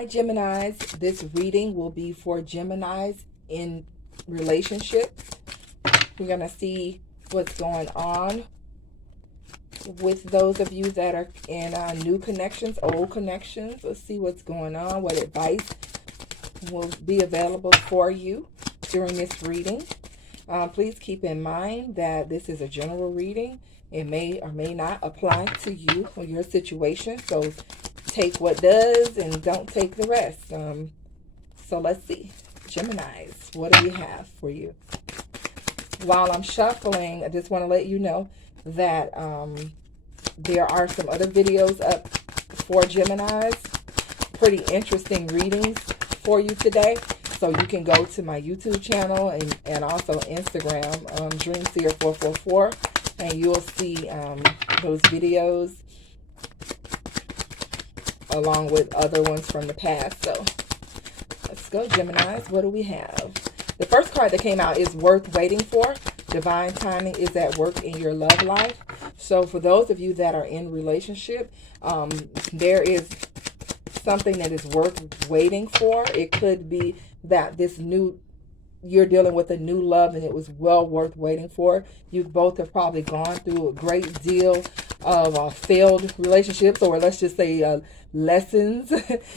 Hi Geminis, this reading will be for Geminis in relationships. We're going to see what's going on with those of you that are in new connections, old connections. Let's see what's going on, what advice will be available for you during this reading. Please keep in mind that this is a general reading. It may or may not apply to you or your situation, so take what does and don't take the rest. So let's see. Geminis, what do we have for you? While I'm shuffling, I just want to let you know that there are some other videos up for Geminis. Pretty interesting readings for you today. So you can go to my YouTube channel and also Instagram, DreamSeer444, and you'll see those videos along with other ones from the past. So let's go, Geminis. What do we have? The first card that came out is Worth Waiting For. Divine timing is at work in your love life. So for those of you that are in relationship, there is something that is worth waiting for. It could be that you're dealing with a new love and it was well worth waiting for. You both have probably gone through a great deal of failed relationships, or let's just say lessons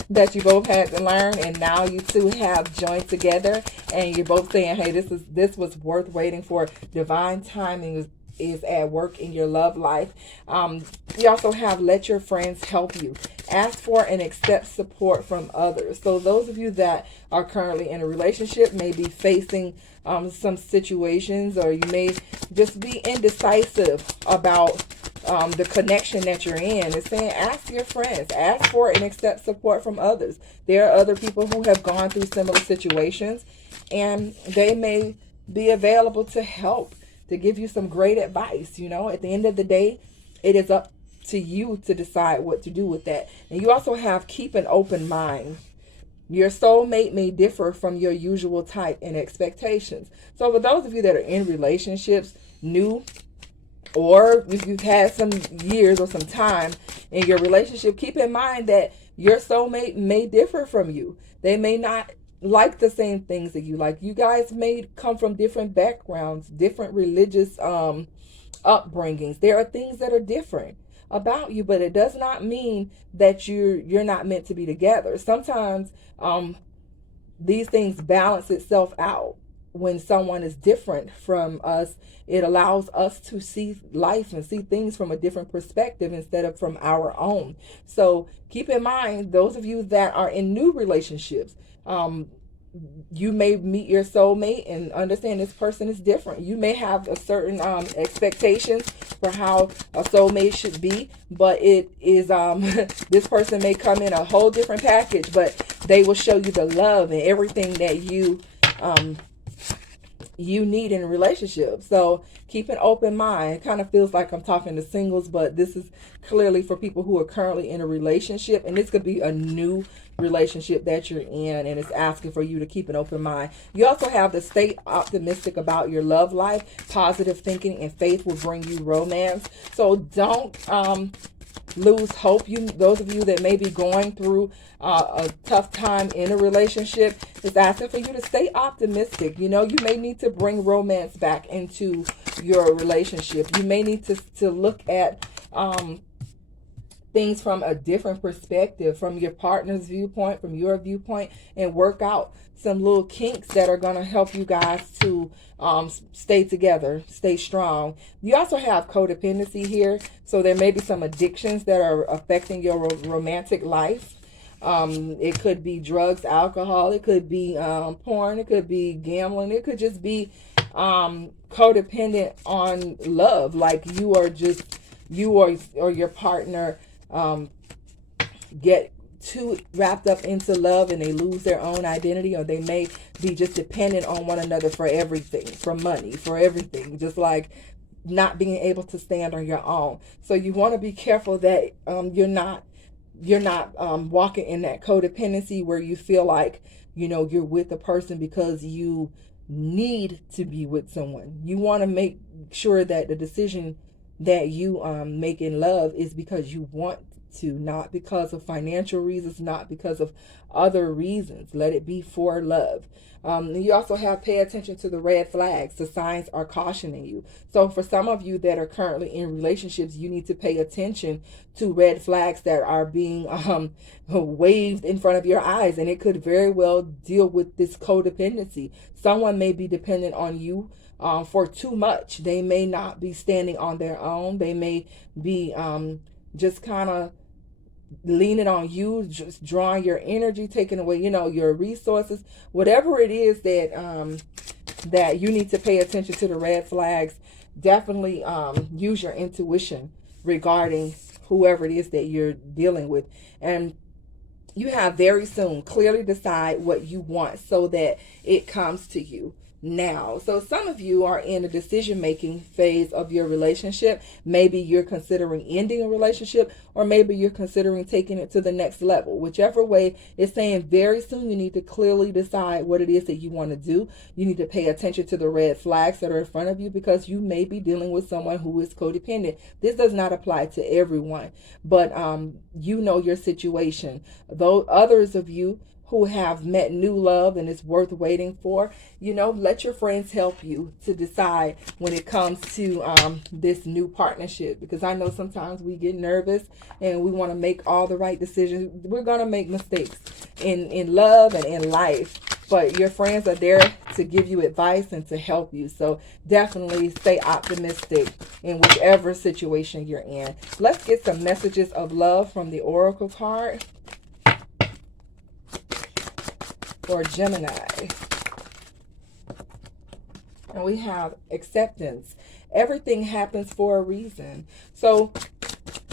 that you both had to learn, and now you two have joined together and you're both saying, hey, this was worth waiting for. Divine timing is at work in your love life. You also have let your friends help you. Ask for and accept support from others. So those of you that are currently in a relationship may be facing some situations, or you may just be indecisive about the connection that you're in. It's saying ask your friends, ask for and accept support from others. There are other people who have gone through similar situations, and they may be available to help, to give you some great advice. You know, at the end of the day, it is up to you to decide what to do with that. And you also have keep an open mind. Your soulmate may differ from your usual type and expectations. So for those of you that are in relationships, new, or if you've had some years or some time in your relationship, keep in mind that your soulmate may differ from you. They may not like the same things that you like. You guys may come from different backgrounds, different religious upbringings. There are things that are different about you, but it does not mean that you're not meant to be together. Sometimes these things balance itself out. When someone is different from us, it allows us to see life and see things from a different perspective instead of from our own. So keep in mind, those of you that are in new relationships, you may meet your soulmate and understand this person is different. You may have a certain expectations for how a soulmate should be, but it is this person may come in a whole different package, but they will show you the love and everything that you need in a relationship. So keep an open mind. It kind of feels like I'm talking to singles, but this is clearly for people who are currently in a relationship, and this could be a new relationship that you're in, and it's asking for you to keep an open mind. You also have to stay optimistic about your love life. Positive thinking and faith will bring you romance. So don't lose hope. Those of you that may be going through a tough time in a relationship, it's asking for you to stay optimistic. You know, you may need to bring romance back into your relationship. You may need to look at things from a different perspective, from your partner's viewpoint, from your viewpoint, and work out some little kinks that are going to help you guys to stay together, stay strong. You also have codependency here, so there may be some addictions that are affecting your romantic life. It could be drugs, alcohol, it could be porn, it could be gambling, it could just be codependent on love, like you or your partner get too wrapped up into love and they lose their own identity, or they may be just dependent on one another for everything, for money, for everything, just like not being able to stand on your own. So you want to be careful that you're not walking in that codependency where you feel like, you know, you're with a person because you need to be with someone. You want to make sure that the decision that you make in love is because you want to, not because of financial reasons, not because of other reasons. Let it be for love. You also have pay attention to the red flags. The signs are cautioning you. So for some of you that are currently in relationships, you need to pay attention to red flags that are being waved in front of your eyes. And it could very well deal with this codependency. Someone may be dependent on you for too much. They may not be standing on their own. They may be just kind of leaning on you, just drawing your energy, taking away, your resources, whatever it is that you need to pay attention to the red flags. Definitely use your intuition regarding whoever it is that you're dealing with. And you have very soon clearly decide what you want so that it comes to you now. So some of you are in a decision-making phase of your relationship. Maybe you're considering ending a relationship, or maybe you're considering taking it to the next level. Whichever way, it's saying very soon you need to clearly decide what it is that you want to do. You need to pay attention to the red flags that are in front of you, because you may be dealing with someone who is codependent. This does not apply to everyone, but you know your situation. Though others of you who have met new love and is worth waiting for, let your friends help you to decide when it comes to this new partnership. Because I know sometimes we get nervous and we want to make all the right decisions. We're going to make mistakes in love and in life, but your friends are there to give you advice and to help you. So definitely stay optimistic in whichever situation you're in. Let's get some messages of love from the Oracle card for Gemini. And we have acceptance. Everything happens for a reason. So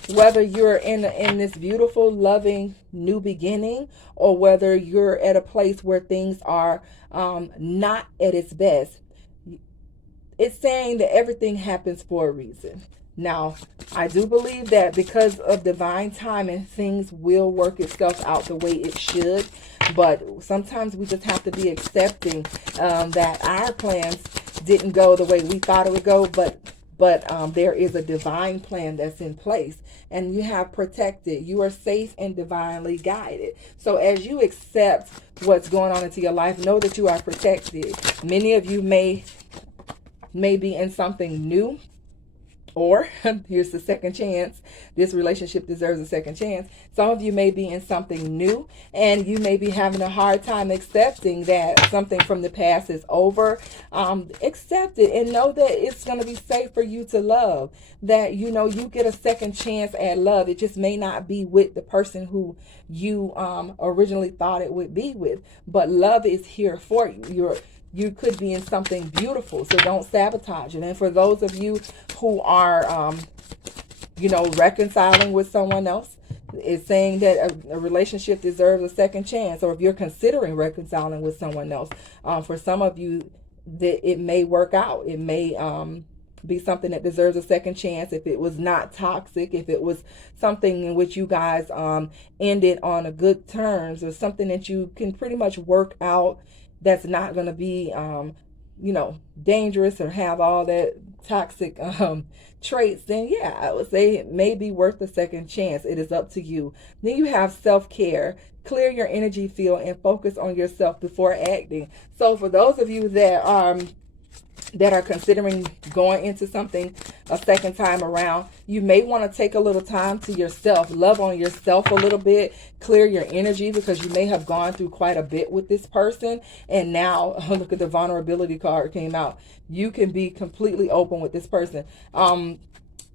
whether you're in this beautiful, loving new beginning, or whether you're at a place where things are not at its best, it's saying that everything happens for a reason. Now, I do believe that because of divine timing, things will work itself out the way it should. But sometimes we just have to be accepting that our plans didn't go the way we thought it would go. But there is a divine plan that's in place, and you have protected. You are safe and divinely guided. So as you accept what's going on into your life, know that you are protected. Many of you may be in something new. Or here's the second chance. This relationship deserves a second chance. Some of you may be in something new, and you may be having a hard time accepting that something from the past is over. Accept it and know that it's going to be safe for you to love. That, you get a second chance at love. It just may not be with the person who you originally thought it would be with. But love is here for you. You could be in something beautiful, so don't sabotage it. And for those of you who are, reconciling with someone else, it's saying that a relationship deserves a second chance. Or if you're considering reconciling with someone else, for some of you, that it may work out. It may be something that deserves a second chance. If it was not toxic, if it was something in which you guys ended on a good terms, or something that you can pretty much work out, that's not going to be, dangerous or have all that toxic traits, then yeah, I would say it may be worth a second chance. It is up to you. Then you have self-care. Clear your energy field and focus on yourself before acting. So for those of you that are considering going into something a second time around, you may want to take a little time to yourself, love on yourself a little bit, clear your energy, because you may have gone through quite a bit with this person. And now look at the vulnerability card came out. You can be completely open with this person.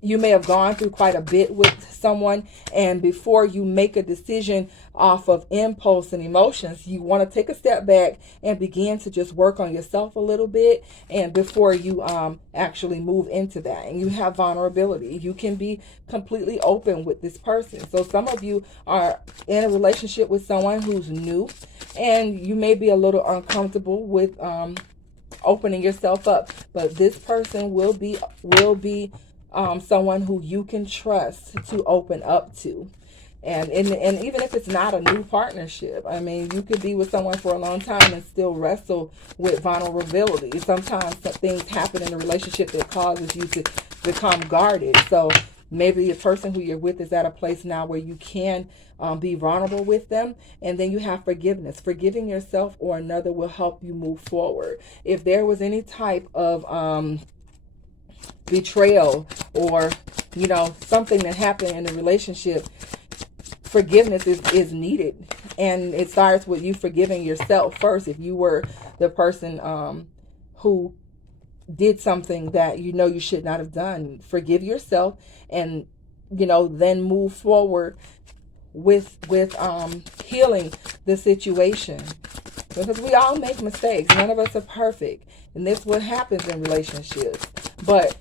You may have gone through quite a bit with someone, and before you make a decision off of impulse and emotions, you want to take a step back and begin to just work on yourself a little bit, and before you actually move into that. And you have vulnerability. You can be completely open with this person. So some of you are in a relationship with someone who's new, and you may be a little uncomfortable with opening yourself up, but this person will be someone who you can trust to open up to. And even if it's not a new partnership, I mean, you could be with someone for a long time and still wrestle with vulnerability. Sometimes things happen in a relationship that causes you to become guarded. So Maybe the person who you're with is at a place now where you can be vulnerable with them. And then you have forgiveness. Forgiving yourself or another will help you move forward. If there was any type of betrayal or, something that happened in the relationship, forgiveness is needed. And it starts with you forgiving yourself first. If you were the person who did something that you should not have done, forgive yourself, and then move forward with healing the situation, because we all make mistakes. None of us are perfect, and this is what happens in relationships. But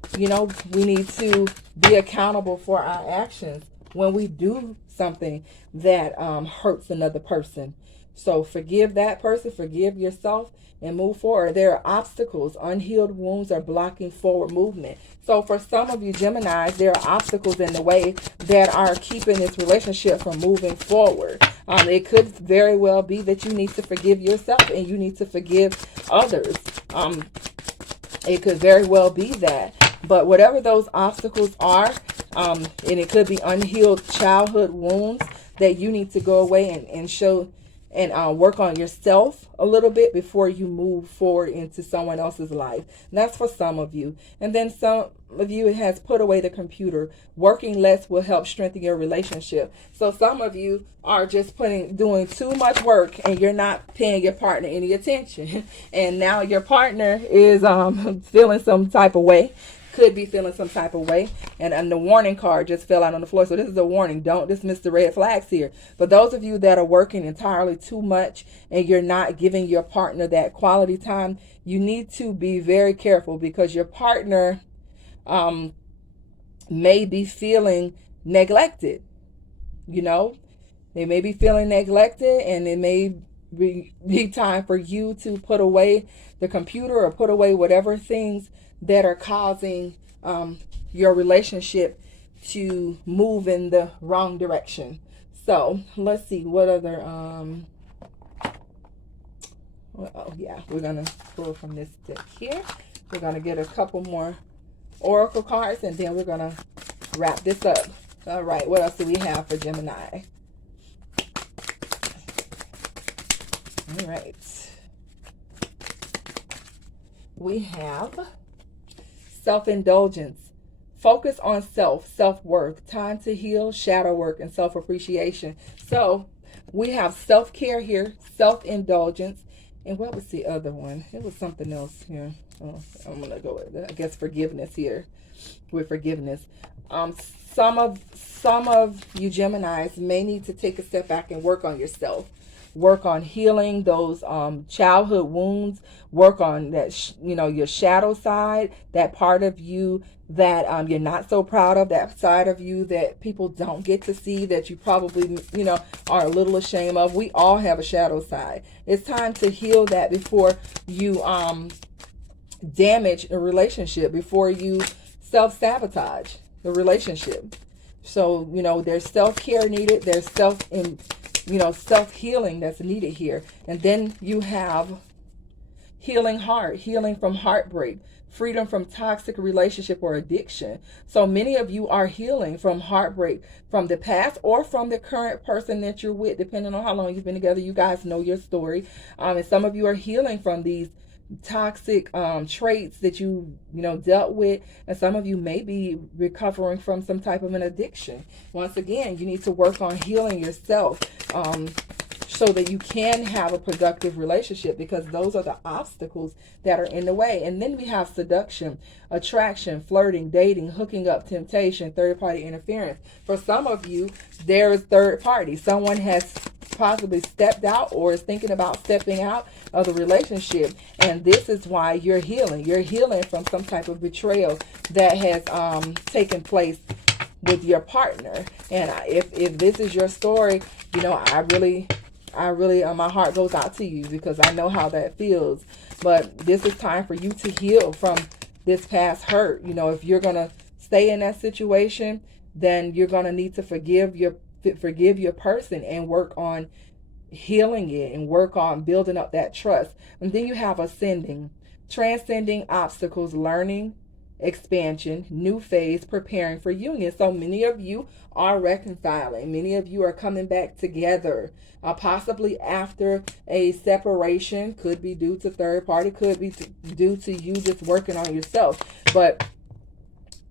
we need to be accountable for our actions when we do something that hurts another person. So forgive that person, forgive yourself, and move forward. There are obstacles. Unhealed wounds are blocking forward movement. So for some of you Geminis, there are obstacles in the way that are keeping this relationship from moving forward. It could very well be that you need to forgive yourself and you need to forgive others. It could very well be that. But whatever those obstacles are, and it could be unhealed childhood wounds that you need to go away and show and work on yourself a little bit before you move forward into someone else's life. And that's for some of you. And then some of you, it has put away the computer. Working less will help strengthen your relationship. So some of you are just doing too much work and you're not paying your partner any attention. And now your partner is feeling some type of way. Could be feeling some type of way, and the warning card just fell out on the floor. So this is a warning. Don't dismiss the red flags here. But those of you that are working entirely too much and you're not giving your partner that quality time, you need to be very careful, because your partner may be feeling neglected. They may be feeling neglected, and it may be time for you to put away the computer or put away whatever things that are causing your relationship to move in the wrong direction. So let's see what other we're gonna pull from this deck here. We're gonna get a couple more oracle cards, and then we're gonna wrap this up. All right, what else do we have for Gemini? All right, we have self-indulgence. Focus on self-worth, time to heal, shadow work, and self-appreciation. So we have self-care here, self-indulgence, and what was the other one? It was something else here. Oh, I'm gonna go with that. I guess forgiveness here. With forgiveness, some of you Geminis may need to take a step back and work on yourself. Work on healing those childhood wounds. Work on that, your shadow side, that part of you that you're not so proud of, that side of you that people don't get to see, that you probably, are a little ashamed of. We all have a shadow side. It's time to heal that before you damage a relationship, before you self-sabotage the relationship. So, there's self-care needed. There's self-healing that's needed here. And then you have healing heart, healing from heartbreak, freedom from toxic relationship or addiction. So many of you are healing from heartbreak from the past or from the current person that you're with, depending on how long you've been together. You guys know your story. And some of you are healing from these toxic traits that you dealt with, and some of you may be recovering from some type of an addiction. Once again, you need to work on healing yourself so that you can have a productive relationship, because those are the obstacles that are in the way. And then we have seduction, attraction, flirting, dating, hooking up, temptation, third party interference. For some of you, there is third party. Someone has possibly stepped out or is thinking about stepping out of the relationship, and this is why you're healing. You're healing from some type of betrayal that has taken place with your partner. And if this is your story, I really my heart goes out to you, because I know how that feels. But this is time for you to heal from this past hurt. If you're gonna stay in that situation, then you're gonna need to forgive your person and work on healing it and work on building up that trust. And then you have ascending, transcending obstacles, learning, expansion, new phase, preparing for union. So many of you are reconciling. Many of you are coming back together, possibly after a separation. Could be due to third party, could be due to you just working on yourself. But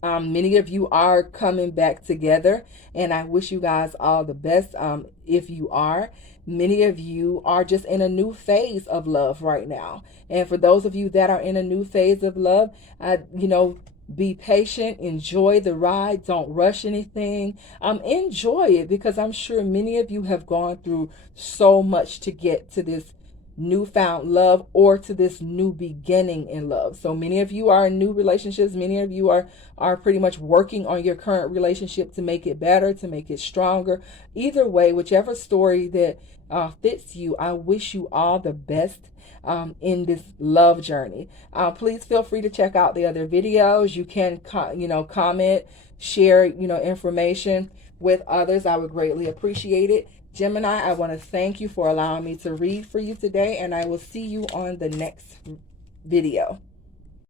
many of you are coming back together, and I wish you guys all the best. If you are, many of you are just in a new phase of love right now. And for those of you that are in a new phase of love, be patient, enjoy the ride, don't rush anything. Enjoy it, because I'm sure many of you have gone through so much to get to this newfound love, or to this new beginning in love. So many of you are in new relationships. Many of you are pretty much working on your current relationship to make it better, to make it stronger. Either way, whichever story that fits you, I wish you all the best in this love journey. Please feel free to check out the other videos. You can comment, share information with others. I would greatly appreciate it. Gemini, I want to thank you for allowing me to read for you today, and I will see you on the next video.